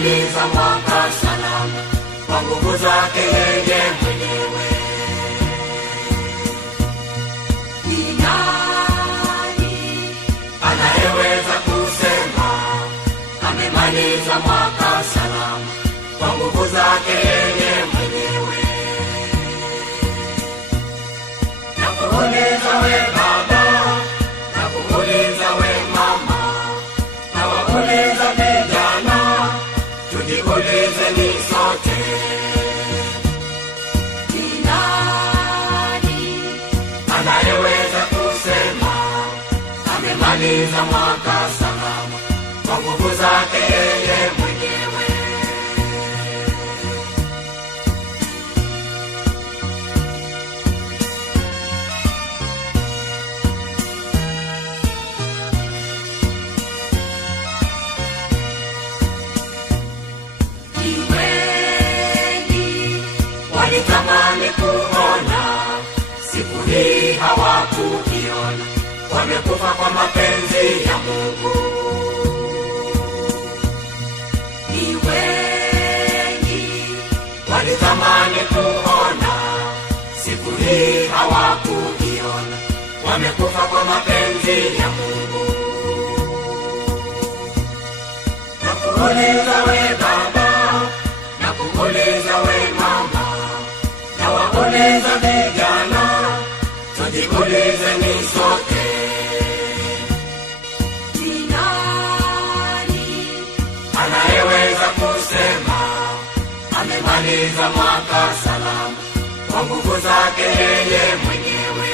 amemaliza mwaka salama kwa nguvu zake yeye mwenyewe. Ni nani anayeweza kusema amemaliza mwaka salama kwa nguvu zake yeye mwenyewe? Nakuuliza we baba, nakuuliza we mama, nawauliza vijana, tujiulizeni sote. Ni nani anayeweza kusema amemaliza mwaka salama kwa nguvu zake yeye mwenyewe? Walitamani kuona siku hii hawakuiona, wamekufa kwa mapenzi ya Mungu. Ni wengi walitamani kuona siku hii hawakuiona, wamekufa kwa mapenzi ya Mungu. Nakuuliza we baba, nakuuliza we mama, nawauliza vijana, tujiulizeni sote. Ni nani anayeweza kusema amemaliza mwaka salama kwa nguvu zake yeye mwenyewe?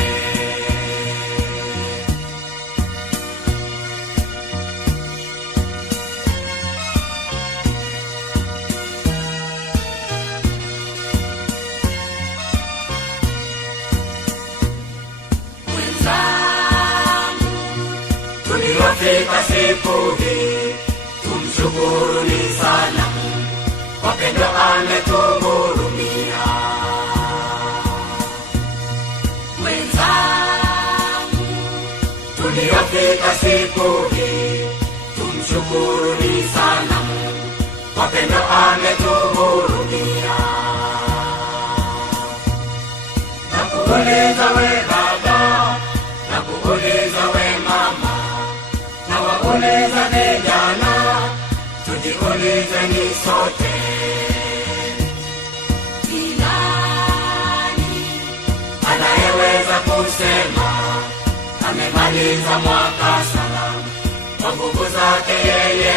Tuliofika siku hii tumshukuruni sana Mungu kwa pendo ametuhurumia. Wenzangu, tuliofika siku hii tumshukuruni sana Mungu kwa pendo ametuhurumia. Nakuuliza we baba, nakuuliza we mama, nawauliza vijana, tujiulizeni sote. Ni nani anayeweza kusema amemaliza mwaka salama kwa nguvu zake yeye